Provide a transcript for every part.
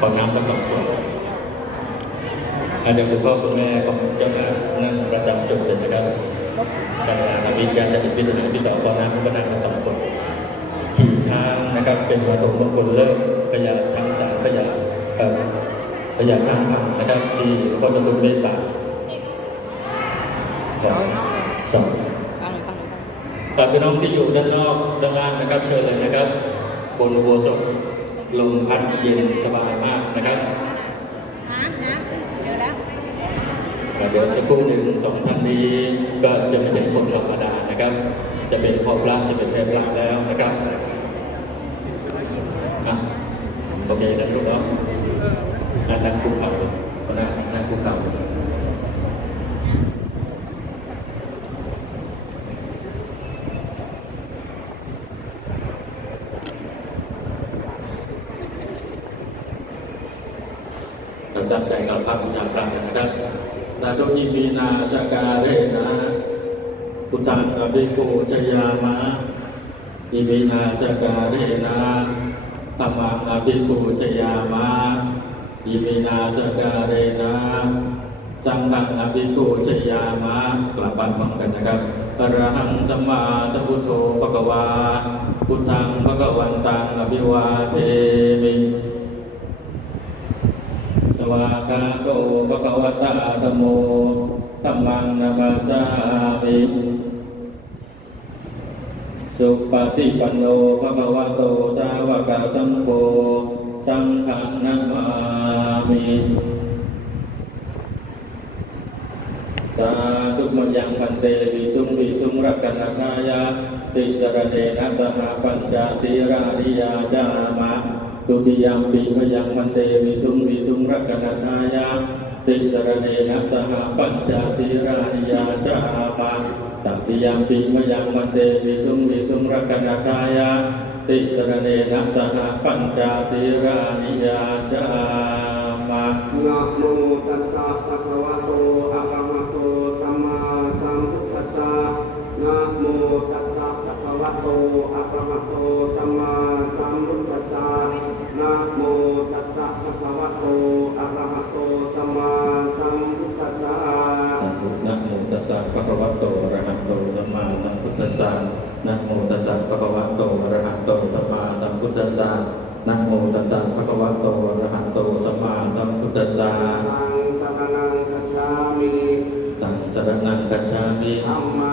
ขอน้ำสักสองขวดอะเดี๋ยวคุณพ่อคุณแม่ของเจ้าหน้านั่งประจำจุดเลยนะครับการงานทวิทยาจะติดวิทยาพี่ต่อขอน้ำก็นั่งสักสองขวดขี่ช้างนะครับ เป็นวัตถุมงคลเลิกพญาช้างสารพญาพญาช้างพังนะครับที่หลวงพ่อจะคุณเมตตาสองตั้งตั้งตั้งฝาพี่น้องที่อยู่ด้านนอกด้านล่างนะครับ เชิญเลยนะครับบนอุโบสถ ลมพัดเย็นสบายมากนะครับน้ำน้ำเจอแล้วเดี๋ยวสักครู่หนึ่งสองท่านนี้ก็จะไม่ใช่คนธรรมดานะครับ จะเป็นพ่อพระจะเป็นแม่พระแล้วนะครับอะโอเคนะลูกเนาะนั่งนั่งคุกเข่าเลยนั่งนั่งคุกเข่าเลย ลำดับใจกับพระบูชาพระกันนะครับ นาโดยิมีนาจาการเรนะพุทธังอภิโกจยามะยิมีนาจาการเรนะธรรมังอภิโกจยามะยิมีนาจาการเรนะสังฆังอภิโกจยามะกลับบ้านพร้อมกันนะครับอรหังสัมมาสัมพุทโธภะคะวาพุทธังภะคะวันตังอภิวาเทมิ วากาโตภะคะวะตาธัมโมธัมมังนามาสามิสุปฏิปันโนภะคะวะโตสาวกสังโฆสังฆนามามิสาธุมยังพันเตวิทุงวิทุงรักขณทายาติสรเนนะสหปัญจติรานิยาจามะ ตุติยามปีมยังพันเตวิทุงวิทุงรักขณทายาติสรเนนะสหปัญจติรานิยาจามะตติยามปีมยังพันเตวิทุงวิทุงรักขณทายาติสรเนนะสหปัญจติรานิยาจามะนะโมตัสสะภะคะวะโตอะระหะโตสัมมาสัมพุทธัสสะนะโมตัสสะ ภะคะวะโตอะระหะโตสัมมาสัมพุทธัสสะนะโมตัสสะภะคะ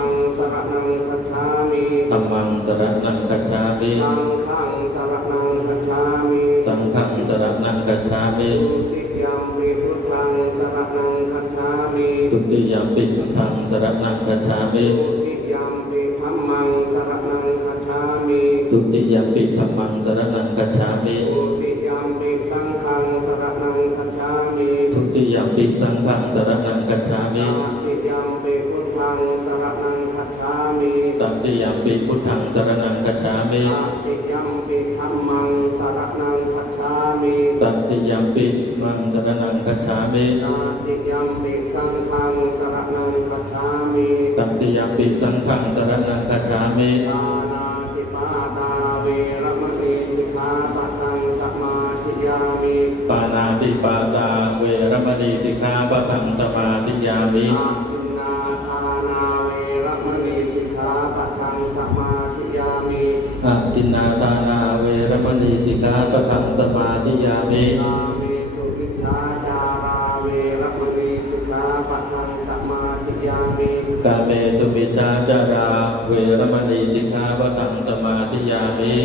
ธัมมังสรณังกัจฉามิสังฆังสรณังคัจฉามิสังฆังสรณังกัจฉามิทุติยมปิพุทธังสรณังคัจฉามิตุติยมปิพุทธังสรณังกัจฉามิทุติยมปิธัมมังสรณังคัจฉามิตุติยมปิธัมมังสรณังกัจฉามิทุติยมปิสังฆังสรณังคัจฉามิทุติยมปิสังฆังสรณังกัจฉามิ ตติยมปิพุทธังสรณังคัจฉามิ ตติ ยมปิพุทธังสรณังกัจฉามิตติยมปิธัมมังสรณังคัจฉามิตติยมปิมังสรณังกัจฉามิตติยมปิสังฆังสรณังคัจฉามิตติยมปิสังฆังสรณังกัจฉามิปานาติปาตาเวรมณีสิกขาปะทังสมาธิยามิปานาติปาตาเวรมณีสิกขาปะทังสมาธิยามิ อาทินนาทานาเวรมณีสิกขาปะทังสมาธิยามิ อะ ทินนาตานาเวรมณีสิกขาปะทังสมาธิยามิอามิสุวิชาจาราเวรมณีสิกขาปะทังสมาธิยามิกาเมสุมิชาจาราเวรมณีสิกขาปะทังสมาธิยามิ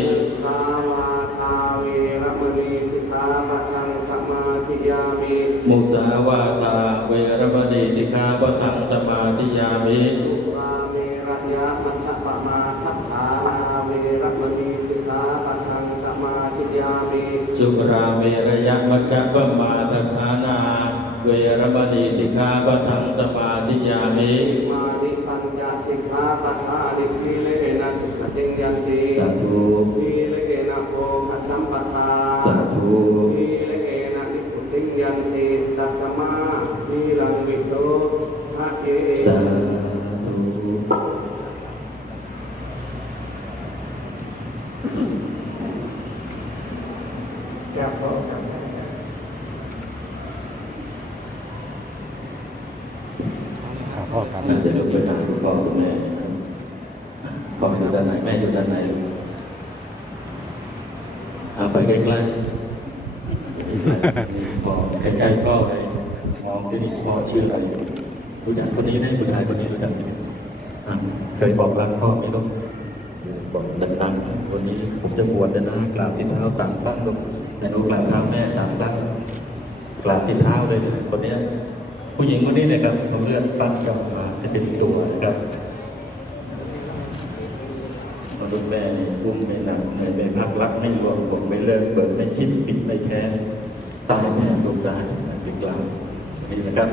สาวาทาเวรมณีสิกขาปะทังสมาธิยามิ มุสาวาทาเวรมณีสิกขาปะทังสมาธิยามิสุราเมรยะมัชฌปมาทัฏฐานาเวรมณีสิกขาปะทังสมาธิยามิ สุราเมร ยมัจจปมาทัฏฐานาเวรมณีสิกขาปะทังสมาธิยามิมานิปัญญาสิกขาปะทาดิสีเลนะสุขติงยันติสาธุสีเลนะโภคสัมปทาสาธุสีเลนะนิพุติงยันติตัสมาสีลังวิโสทะเกสาธุแก้วพร้อมกั พ่อครับน่าจะลุกไปหาคุณพ่อคุณแม่พ่ออยู่ด้านไหนแม่อยู่ด้านไหนเอาไปใกล้ๆพ่อใกล้ๆพ่อเลยมองที่นี่พ่อชื่ออะไรรู้จักคนนี้ไหมผู้ชายคนนี้รู้จักไหมเคยบอกรักพ่อไหมลูกบอกดังๆวันนี้ผมจะบวชนะกราบที่เท้าต่างตั้งลูกในลูกกราบเท้าแม่ต่างตั้งกราบที่เท้าเลยคนนี้ ผู้หญิงคนนี้เนี่ยครับเขาเลือดปั้นกลับมาจะเป็นตัวนะครับมนุษย์แม่นี่อุ้มไม่หนักไม่ไม่พักรักไม่รวมผมไม่เลิกเบิกไม่คิดปิดไม่แค้นตายแน่ลงได้เป็นกลางนี่นะครับ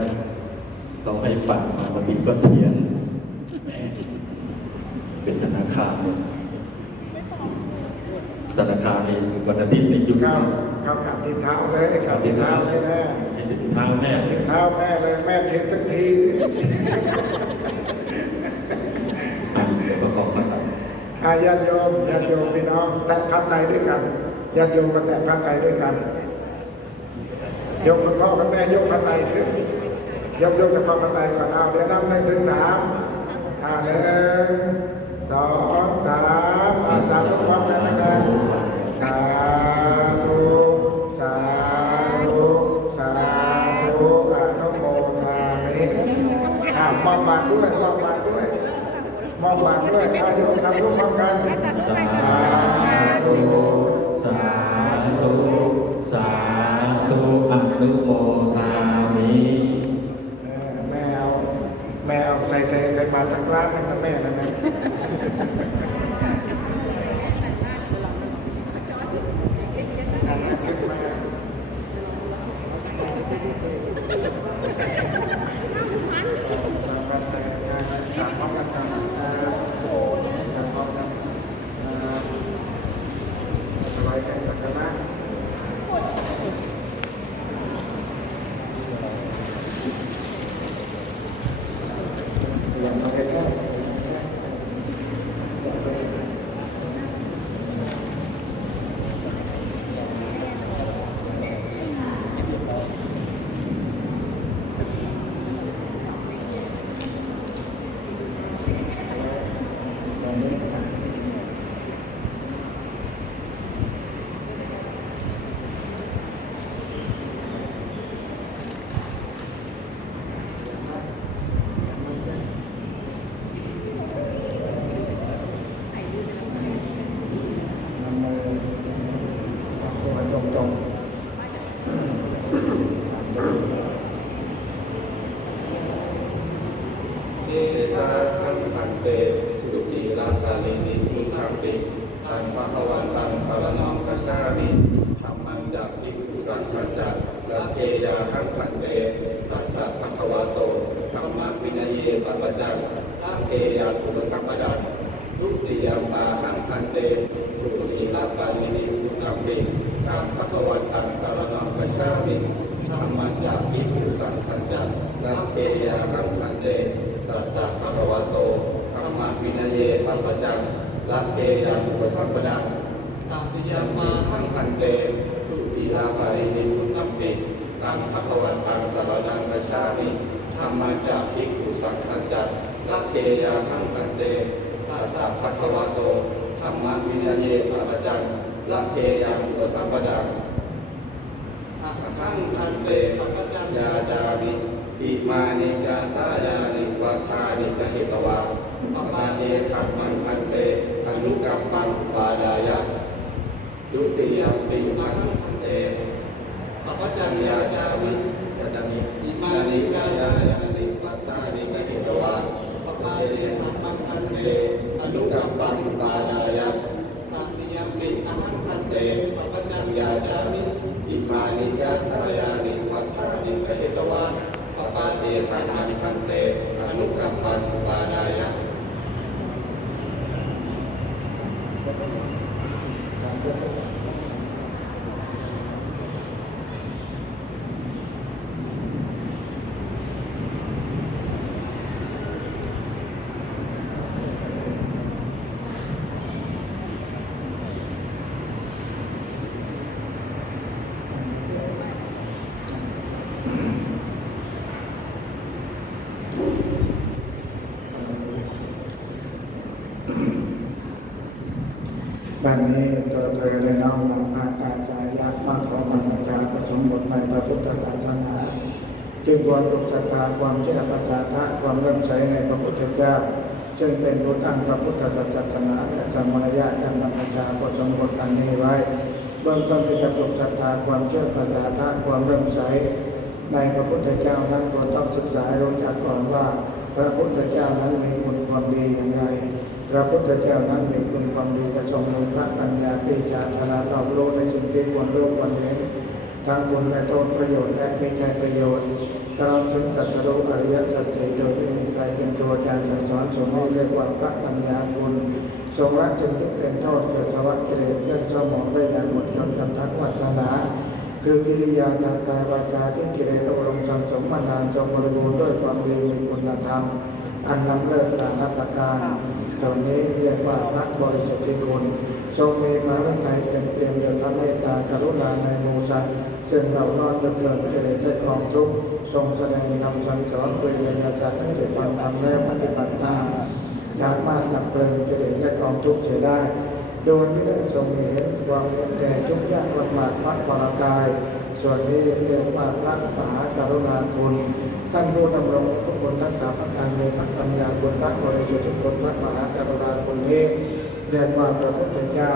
เขาให้ปัดมาบางทีก็เถียงแม่เป็นธนาคารเนี่ยธนาคารนี่วันอาทิตย์นี่หยุดก้าวก้าวกราบที่เท้าเลยกราบที่เท้าเลยนะให้ ถึงเท้าแม่ถึงเท้าแม่เลยแม่เทสักทีอะเดียวประกอบกันอาญาติโยมญาติโยมพี่น้องแตะพัดไตด้วยกันญาติโยมมาแตะพัดไตด้วยกัน ยกคุณพ่อคุณแม่ยกพัดไตขึ้นยกยกกับพ่อพัดไตก่อนเอาเดี๋ยวนับหนึ่งถึงสามอ่าหนึ่งสองสามอ่าสามทุกคนเลยนะครับสาธุสาธุสาธุอนุโมทามิอ่ามอบบาตรด้วยมอบบาตรด้วย มอบบาตรด้วยอายุทำทุกพร้อมกันสาธุสาธุสาธุอนุโมทามิเออแม่เอาแม่เอาใส่ใส่ใส่บาตรสักร้านหนึงนะแม่นะแม่อันนั้นขึ้นมาถามพร้อมกันครับเอ่อถามพร้อมกันเอ่อถวายแก่สักการะ อย่างเราเห็นก็ นำมือเอาตัวตรงตรงๆ เอสาคังปันเต สุจิลาตาลินิมุขังติตังปะคะวันตังสารนังกัจฉามิธรรมันจักอิคุสังกัจจะละเทยาคังปันเต ตัสสะภะคะวะโตธรรมะวินัยเยปะปะจังละเทยาตุปสัมปดังทุติยมปาหังปันเต สุจิลาตาลินิมุขังติตังปะคะวันตังสารนังกัจฉามิ ธรรมัญญาภิกขุสังฆัญจะนักเกยารังคันเตตั สสะภะคะวะโตธรรมวินัยเยปัปปะจังลักเกยาอุปสัมปดังตติยมมาหังคันเตสุจิลาภารินิพุทธัมปิตังภะคะวันตังสารนังกัจฉามิธรรมัญญาภิกขุสังฆัญจะนักเกยารังคันเตตัสสะภะคะวะโตธรรมวินัยเยปัปปะจังลักเกยาอุปสัมปดังอะหังพันเตปะปะจัญญาจามิ อิมานิกาสายานิวัฏานิกหิตวะปะปาเจขัมมันพันเตอนุกัมปังปาดายะดุติยมปิมังพันเตปะปะจัญญาจามิปัจจมิอิมานิกาสายานิวัฏานิกหิตวาปะปะเจขัมมันพันเตอนุกัมปังปาดายะ ตัติยมปิอหังพันเตปปัญญญาจามิอิมานิกาสายานิวัฏานิกหิตวาปปาเจขันหันพันเตอนุกัมปันปาดายะ อ นี้ตัวเธอได้น้อมนำอาการจายะมาขอบรรพชาผสมบทในพระพุทธศาสนาจึงควรปลุกศรัทธาความเชื่อประจาทะความเริ่มใสในพระพุทธเจ้าซึ่งเป็นผู้ตั้งพระพุทธศาสนาและสมณญาการบรรพชาผสมบทอันนี้ไว้ เบื้องต้นที่จะปลุกศรัทธาความเชื่อประจาทะความเริ่มใสในพระพุทธเจ้านั้นควรต้องศึกษารู้จักก่อนว่า พระพุทธเจ้านั้นมีคุณความดีอย่างไร ระพุทธเจ้านั้นมีคุณความดีกระทรงมีพระปัญญาที่จะทลาเรารู้ในสิ่งที่ควรรู้ควรเห็นทั้งคุณและโทษประโยชน์และไม่ใช่ประโยชน์ตลอดถึงตรัสรู้อริยสัจสี่โดยไม่มีใครเป็นครูอาจารย์สั่งสอนทรงนี้เรียกว่าพระปัญญาคุณทรงละจึงที่เป็นโทษเกิดสวัสดิ์เกลียดเคลื่อนสมองได้อย่างหมดจนกำทักวัสนาคือกิริยาทางกายวาจาที่กิเลสอบรมสังสมมานานจงบริบูรณ์ด้วยความดีมีคุณธรรม อันนำเลิศนานับประการ ส่วนนี้เรียกว่าพระบริสุทธิคุณทรงมีมาฤทัยเต็มเปี่ยมด้วยพระเมตตากรุณาในหมูสัตซึ่งเรานอนดำเนินเกิเลสและกองทุกทรงแสดงธรรมสั่งสอนเพื่อเรียนสัตว์ให้ด้วยความทำและปฏิบัติตามสามารถดับเพลิงเกิเลสและกองทุกข์เสียได้ โดยไม่ได้ทรงเห็นความเห็นแก่ทุกข์ยากลำบากพระวรกาย ส่วนนี้เรียกว่าพระมหากรุณาคุณท่านผู้ดำรงพระคุณทั้งสามประการในพระปัญญาคุณพระบริสุทธิ์คุณพระมหากรุณาคุณนี้เรียกว่าพระพุทธเจ้า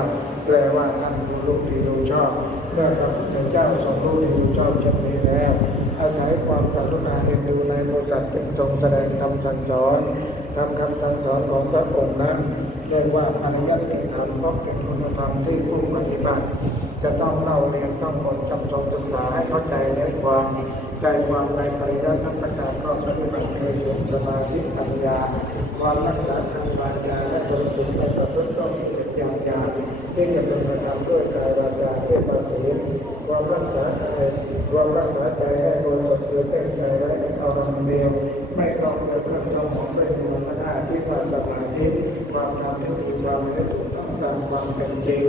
แปลว่าท่านผู้รู้ดีรู้ชอบ เมื่อพระพุทธเจ้าทรงรู้ดีรู้ชอบเช่นนี้แล้ว อาศัยความกรุณาเอ็นดูในบริษัทเป็นทรงแสดงคำสั่งสอนทำคำสั่งสอนของพระองค์นั้นเรียกว่าอริยธรรมเพราะเป็นคุณธรรมที่ผู้ปฏิบัติ จะต้องเล่าเรียนต้องบทจำทรงศึกษาให้เข้าใจในความใจความในปริยัติทั้งประการก็ปฏิบัติคือศีลสมาธิปัญญา ความรักษาทางปัญญาและบริสุทธิ์ในประพฤติต้องมีอย่างยาที่จะเป็นประจำด้วยกายวาจาด้วยภาษีความรักษาใจความรักษาใจให้บริสุทธิ์คือเป็นใจไว้ในอารมณ์เดียวไม่ต้องเกิดเรื่องสมองด้วยมูลค่าที่ว่าสมาธิความทำให้ถูกความไม่ถูกต้องตามความเป็นจริง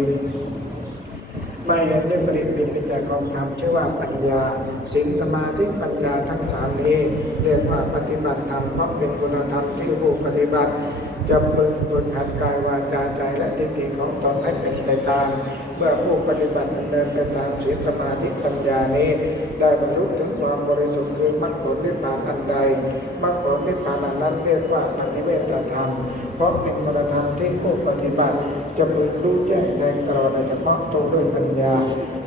ไม่เห็นได้ผลิตเป็นวิจัย กองธรรมชื่อว่าปัญญาสิ่งสมาธิปัญญาทั้งสามนี้เรียกว่าปฏิบัติธรรมเพราะเป็นคุณธรรมที่ผู้ปฏิบัติจะพึงฝึกหัดกายวาจาใจและทิฏฐิของตนให้เป็นไปตาม เมื่อผู้ปฏิบัติดำเนินไปตามศีลสมาธิปัญญานี้ ได้บรรลุถึงความบริสุทธิ์คือมรรคผลนิพพานอันใดมรรคผลนิพพานอันนั้นเรียกว่าปฏิเวทธรรม เพราะเป็นคุณธรรมที่ผู้ปฏิบัติ จะพึงรู้แจ้งแทงตลอดโดยเฉพาะตัวด้วยปัญญา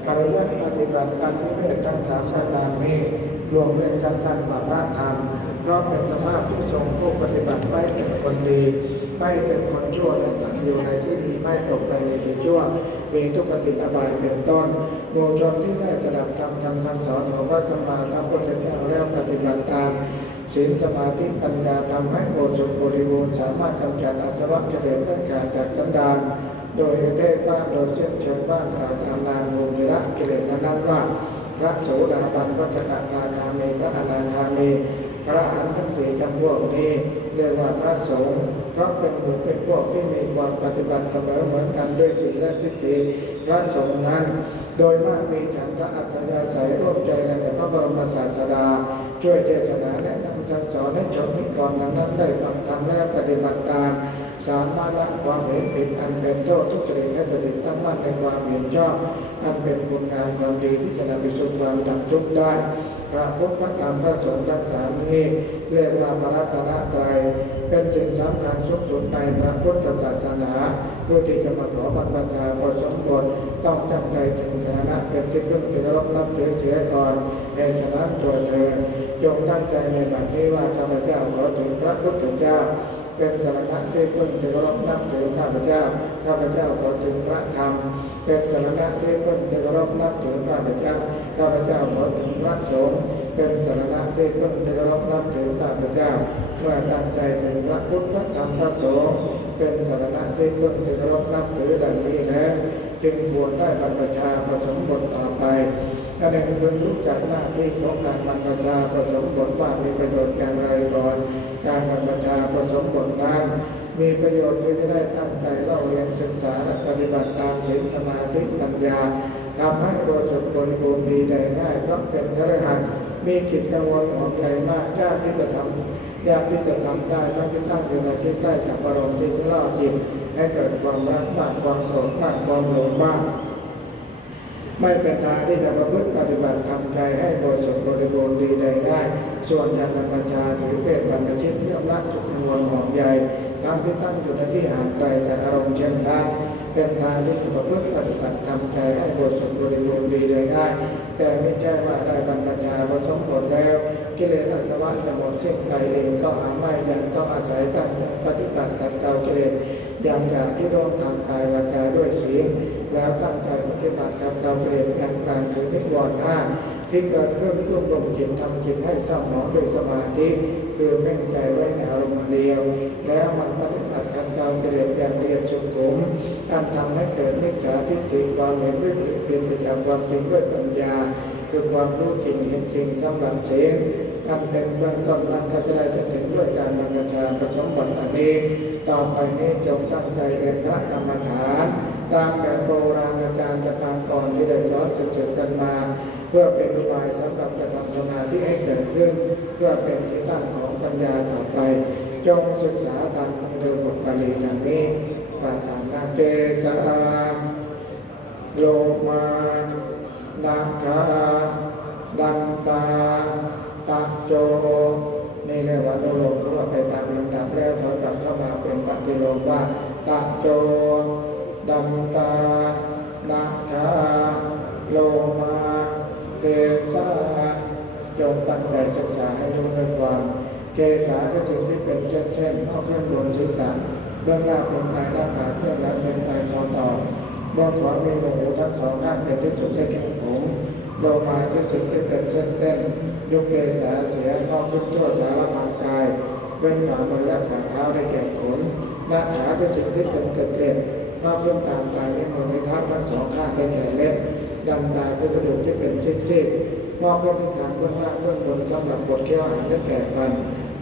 อริยปฏิบัติปฏิเวททั้งสามประการนี้รวมเป็นสั้นๆมาระธรรมเพราะเป็นสภาพที่ทรงผู้ปฏิบัติไม่เป็นคนดีไม่เป็นคนชั่วและตั้งอยู่ในที่ดีไม่ตกไปในที่ชั่วมีทุกขติอบายเป็นต้นโมชนที่ได้สดับธรรมคำสั่งสอนของพระสัมมาสัมพุทธเจ้าแล้วปฏิบัติตามศีลสมาธิปัญญาทำให้โมชนบริบูรณ์สามารถกำจัดอาสวะกิเลสได้ขาดจากสันดาน โดยเทศบ้านโดยเส้นเชิงบ้านกาวตามนามมูลละกิเลสนั้นว่า พระโสดาบันพระสกทาคามีพระอนาคามีพระอรหันต์ทั้งสี่จำพวกนี้เรียกว่าพระสงฆ์เพราะเป็นหมู่เป็นพวกที่มีความปฏิบัติเสมอเหมือนกันด้วยศีลและทิฏฐิพระสงฆ์นั้น โดยมากมีฉันทะอัตยาศัยร่วมใจกันในพระบรมศาสดา ช่วยเทศนาแนะนำสั่งสอนให้ชนนิกรนั้นได้ฟังธรรมและปฏิบัติตาม สามารถละความเห็นผิดอันเป็นโทษทุจริตและสติตั้งมั่นในความเห็นชอบอันเป็นคุณงามความดีที่จะนำไปสู่ความดับทุกข์ได้พระพุทธธรรมพระสงฆ์ทั้งสามนี้เรียกว่าพระรัตนตรัยเป็นสิ่งสำคัญสูงสุดในพระพุทธศาสนาผู้ที่จะมาขอบรรพชาพอสมบทต้องตั้งใจถึงชนะเป็นที่พึ่งที่เคารพนับถือเสียก่อนเหตุฉะนั้นตัวเธอ จงตั้งใจในบัดนี้ว่าข้าพเจ้าขอถึงพระพุทธเจ้า เป็นสารณะที่พึ่งที่เคารพนับถือข้าพเจ้า ข้าพเจ้าขอถึงพระธรรม เป็นสารณะที่พึ่งที่เคารพนับถือข้าพเจ้า ข้าพเจ้าขอถึงพระสงฆ์ เป็นสารณะที่พึ่งที่เคารพนับถือข้าพเจ้า เมื่อตั้งใจถึงพระพุทธพระธรรมพระสงฆ์ เป็นสารณะที่พึ่งที่เคารพนับถือดังนี้แล้วจึงควรได้บรรพชาผสมบทต่อไป ถ้าในพึงรู้จักหน้าที่ของการบรรพชาผสมบทว่ามีประโยชน์อย่างไรก่อน การบรรพชาผสมบทนั้นมีประโยชน์คือจะได้ตั้งใจเล่าเรียนศึกษาและปฏิบัติตามศีลสมาธิปัญญาทำให้บริสุทธิ์บริบูรณ์ดีได้ง่ายเพราะเป็นคฤหัสถ์มีจิตกังวลห่วงใยมากยากที่จะทำยากที่จะทำได้ทั้งที่ตั้งอยู่ในที่ใกล้กับอารมณ์ที่ล่อจิตให้เกิดความรักบ้างความโกรธบ้างความหลงบ้าง ไม่เป็นทางที่จะประพฤติปฏิบัติทำใจให้บริสุทธิ์บริบูรณ์ดีได้ง่าย ส่วนการนประชาถือเป็นบรรพชิตเรื่องรักทุกขมวลหอมใหญ่ทางที่ตั้งอยู่ในที่ห่างไกลจากอารมณ์เช่นนั้นเป็นทางที่จะประพฤติปฏิบัติทำใจให้บริสุทธิ์บริบูรณ์ดีได้ง่าย แต่ไม่ใช่ว่าได้บรรพชาผสมผลแล้วกิเลสอาสวะจะหมดสิ้นไปเองก็หาไม่ยังต้องอาศัยตั้งปฏิบัติขัดเกลากิเลส อย่างอย่างที่ร่วมทางกายวาจาด้วยศีลแล้วตั้งใจปฏิบัติขัดเกากิเลสอย่างกลางคือนิวรณ์ห้าที่เกิดขึ้นเครื่องลมจิตทำจิตให้เศร้าหมองด้วยสมาธิคือเพ่งใจไว้ในอารมณ์เดียว แล้วมันปฏิบัติขัดเกลากิเลสอย่างละเอียดสุขุมอันทำให้เกิดมิจฉาทิฏฐิความเห็นด้วยเป็นไปจากความจริงด้วยปัญญา คือความรู้จริงเห็นจริงสำหรับเสียง อันเป็นเบื้องต้นนั้นก็จะได้จะถึงด้วยการบรรพชาประสมบัติอันนี้ ต่อไปนี้จงตั้งใจเรียนพระกรรมฐาน ตามแบบโบราณอาจารย์จะปาก่อนที่ได้สอนสืบๆกันมา เพื่อเป็นอุบายสำหรับจะทำสมาธิให้เกิดขึ้น เพื่อเป็นที่ตั้งของปัญญาต่อไป จงศึกษาตามโดยบทบาลีดังนี้ปาฐานาเตสาโลมานาคาดันตา ตะโจนี่เรียกว่าโนลมก็ว่าไปตามลำดับแล้วถอยกลับเข้ามาเป็นปฏิโลมว่าตะโจดันตานาคาโลมาเกสาจงตั้งใจศึกษาให้รู้ในความ เกสาคือสิ่งที่เป็นเช่นเช่นนอกเครื่องบนศีรษะเบื้องหน้าเป็นปลายหน้าผากเบื้องหลังเป็นปลายคอต่อเบื้องขวามีหูทั้งสองข้างเป็นที่สุดได้แก่ผมโลมาคือสิ่งที่เป็นเส้นๆ ยกเกษาเสียงอกขึ้นทั่วสารพางกาย เว้นฝ่ามือและฝ่าเท้าได้แก่ขนหน้าขาคือสิ่งที่เป็นเกล็ดนอกเรื่องตามกายในมือในเท้าทั้งสองข้างได้แก่เล็บดันตาคือกระดูกที่เป็นซีกๆมอบขึ้นที่ทางเบื้องล่างเบื้องบนสำหรับบดเคี้ยวอาหารได้แก่ฟัน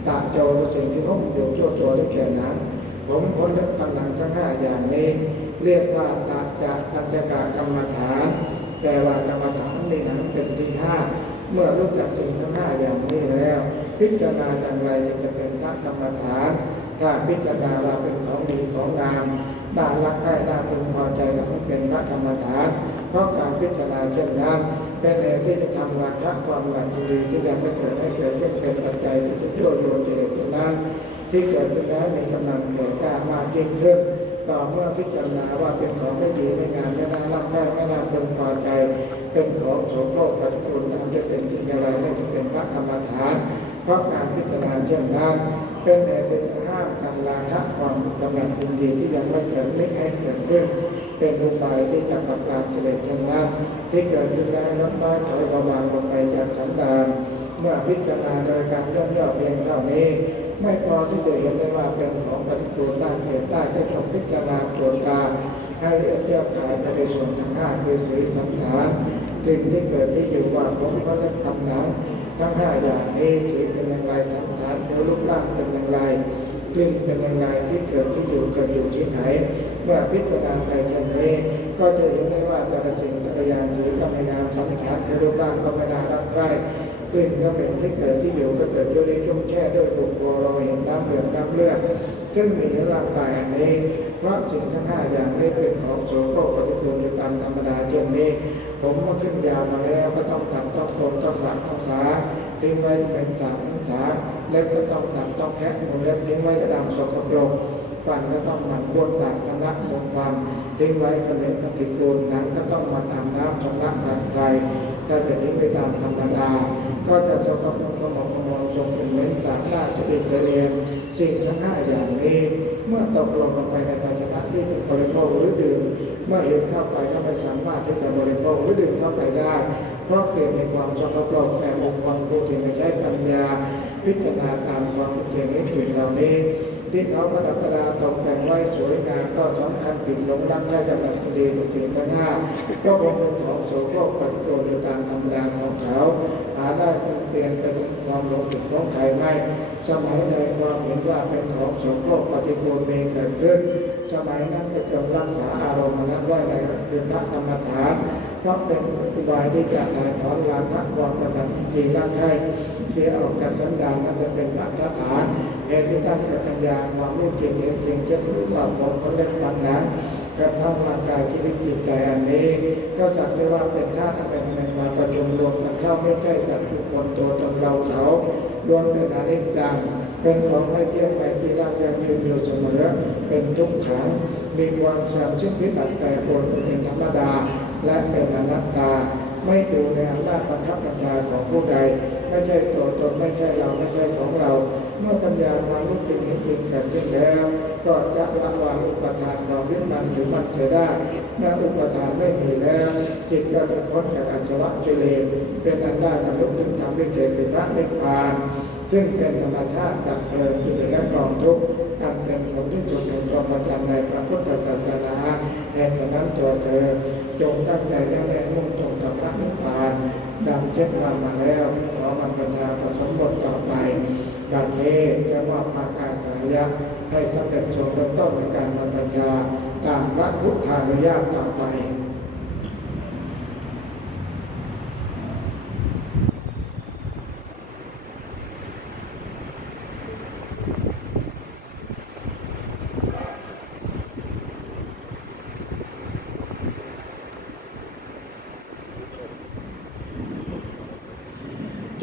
ตาโจคือสิ่งที่หุ้มอยู่ทั่วตัวได้แก่นังผมพ้นเล็บฟันหลังทั้งห้าอย่างนี้ เรียกว่าตาจะปัญจกากรรมฐานแปลว่ากรรมฐานในหนังเป็นที่ห้า เมื่อรู้จักสิ่งทั้งห้าอย่างนี้แล้ว พิจารณาอย่างไรจึงจะเป็นพระกรรมฐาน ถ้าพิจารณาว่าเป็นของดีของงามน่ารักได้น่าพึงพอใจทำให้เป็นพระกรรมฐาน เพราะการพิจารณาเช่นนั้นเป็นเหตุที่จะทำราคะความหลังดีที่ยังไม่เกิดให้เกิดขึ้นเป็นปัจจัยที่จะช่วยโยนเจริญนั้นที่เกิดขึ้นแล้วมีกำลังแก่กล้ามากยิ่งขึ้นต่อเมื่อพิจารณาว่าเป็นของไม่ดีไม่งามไม่น่ารักได้ไม่น่าพึงพอใจ เป็นของโสโครกปฏิกูลนั้นจะเป็นจริงอะไรนี่จะเป็นพระกรรมฐานเพราะการพิจารณาเช่นนั้นเป็นเหตุที่จะห้ามการลาคะความกำลังยินดีที่ยังไม่เกิดไม่ให้เกิดขึ้น เป็นอุบายที่จะปราบปรามกิเลสเช่นนั้นที่เกิดขึ้นแล้วลดน้อยถอยเบาบางลงไปจากสันดานเมื่อพิจารณาโดยการย่นย่อเพียงเท่านี้ ไม่พอที่จะเห็นได้ว่าเป็นของปฏิกูลน่าเกลียดได้จะต้องพิจารณาตรวจตา ให้เละเอียดขายไปในส่วนทั้งห้าคือสีสังขารกลิ่นที่เกิดที่อยู่ว่าผมก็เล็บพันหนังทั้งห้าอย่างนี้สีเป็นอย่างไรสังขารคือรูปร่างเป็นอย่างไรกลิ่นเป็นอย่างไรที่เกิดที่อยู่เกิดอยู่ที่ไหน เมื่อพิจารณาไปเช่นนี้ก็จะเห็นได้ว่าแต่ละสิ่งแต่ละอย่างสีก็ไม่งามสังขารคือรูปร่างก็ไม่น่ารักใคร่กลิ่นก็เป็นที่เกิดที่อยู่ก็เกิดด้วยชุ่มแช่ด้วยบุกโบเราเห็นน้ำเหลืองน้ำเลือดซึ่งมีในร่างกายอันนี้ เพราะสิ่งทั้งห้าอย่างนี้เป็นของโสโครกปฏิกูลอยู่ตามธรรมดาเช่นนี้ ผมมาขึ้นยาวมาแล้วก็ต้องตัดต้องโคนต้องสักต้องสาทิ้งไว้เป็นสามทิ้งสาเล็บก็ต้องตัดต้องแคะหมูเล็บทิ้งไว้กระดำสกปรกฟันก็ต้องหมันบนปากชำระบนฟันทิ้งไว้จะเป็นปฏิกูลหนังก็ต้องหมันอาบน้ำชำระร่างกายถ้าจะทิ้งไปตามธรรมดา ก็จะสกปรกขมกขมลทรงเป็นเหม็นสาบหน้าสะอิดสะเรียนสิ่งทั้งห้าอย่างนี้ เมื่อตกลงลงไปในภา ที่บริโภคหรือดื่มเมื่อเห็นเข้าไปก็ไม่สามารถที่จะบริโภคหรือดื่มเข้าไปได้ เพราะเปลี่ยนในความสกปรกแต่องค์ความรู้ที่ไม่ใช้ปัญญา พิจารณาตามความเป็นจริงในสิ่งเหล่านี้ที่เขาประดับประดาตกแต่งไว้สวยงามก็สำคัญปิดหลงรักได้จากำลังดีในสิ่งทั้งห้าก็คงเป็นของโสโครกปฏิโกนอยู่ตามธรรมดาของเขา หาได้เปลี่ยนไปถึงความหลงผิดของใครไม่ สมัยในความเห็นว่าเป็นของโสโครกปฏิโกนมีเกิดขึ้น สมัยนั้นก็จงรักษาอารมณ์นั้นไว้ในคือพระกรรมฐานเพราะเป็นอุบายที่จะถ่ายถอนราคะความกำลังดีรักใครเสียออกจากสันดานนั่นจะเป็นปัจจัฐานเหตุที่ท่านกับปัญญาความรู้จริงเห็นจริงเช่นรู้ว่าผมคนเล็กปัญญากระทั่งร่างกายชีวิตจิตใจอันนี้ ก็สักแต่ว่าเป็นธาตุเป็นหนึ่งมาประชุมรวมกันเข้าไม่ใช่สัตว์ทุกคนตัวตนเราเขา ล้วนเป็นอนิจจังเป็นของไม่เที่ยงไปที่ร่างยังยืนอยู่เสมอ เป็นทุกขัง มีความเสื่อมสิ้นพิบัติแปรปรวนเป็นธรรมดา และเป็นอนัตตา ไม่อยู่ในอำนาจบังคับบัญชาของผู้ใด ไม่ใช่ตัวตนไม่ใช่เราไม่ใช่ของเรา เมื่อปัญญาความรู้จริงเห็นจริงเกิดขึ้นแล้ว ก็จะละวางอุปทานความยึดมั่นถือมั่นเสียได้ เมื่ออุปทานไม่มีแล้ว จิตก็จะพ้นจากอาสวะกิเลสเป็นอันได้บรรลุถึงธรรมวิเศษเป็นพระนิพพาน ซึ่งเป็นธรรมชาติดับเพลิงกิเลสและกองทุกข์อันเป็นผลที่สุดแห่งความประจันในพระพุทธศาสนาแห่งนั้นตัวเธอ จงตั้งใจแน่วแน่มุ่งตรงต่อพระนิพพานดังเช่นว่ามาแล้วขอบรรพชาประสมบทต่อไปดังนี้จะมอบภาคาสายะให้สำเร็จสมเป็นต้นในการบรรพชา ตามพระพุทธานุญาตต่อไป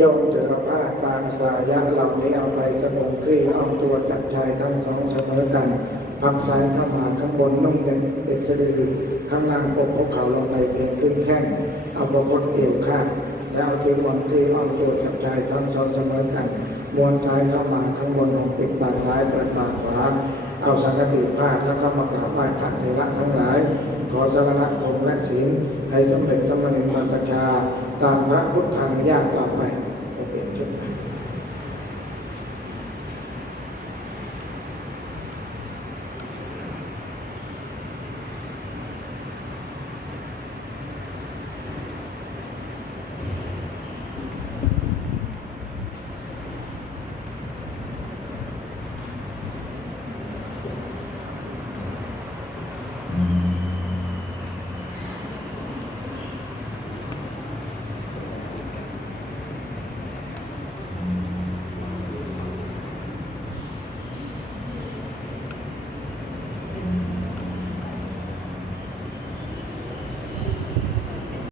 จงเจริญภาคตามสายะเหล่านี้เอาไปสงบที่เอาตัวจับชายทั้งสองเสมอกันพับซ้ายเข้ามา ข้างบนนุ่งเป็นเป็นสะดือข้างล่างปกพวกเขาลงไปเพียงขึ้นแข้งเอาประคตเกี่ยวข้างแล้วเอาที่บนที่เอาตัวจับชายทั้งสองเสมอกันมวนซ้ายเข้ามาข้างบนลงปิดปากซ้ายเปิดปากขวาเอาสังกติผ้าแล้วเข้ามากราบไหว้พระเถระทั้งหลาย ขอสารณคมและศีลให้สำเร็จสมณีบรรพชา ตามพระพุทธานุญาต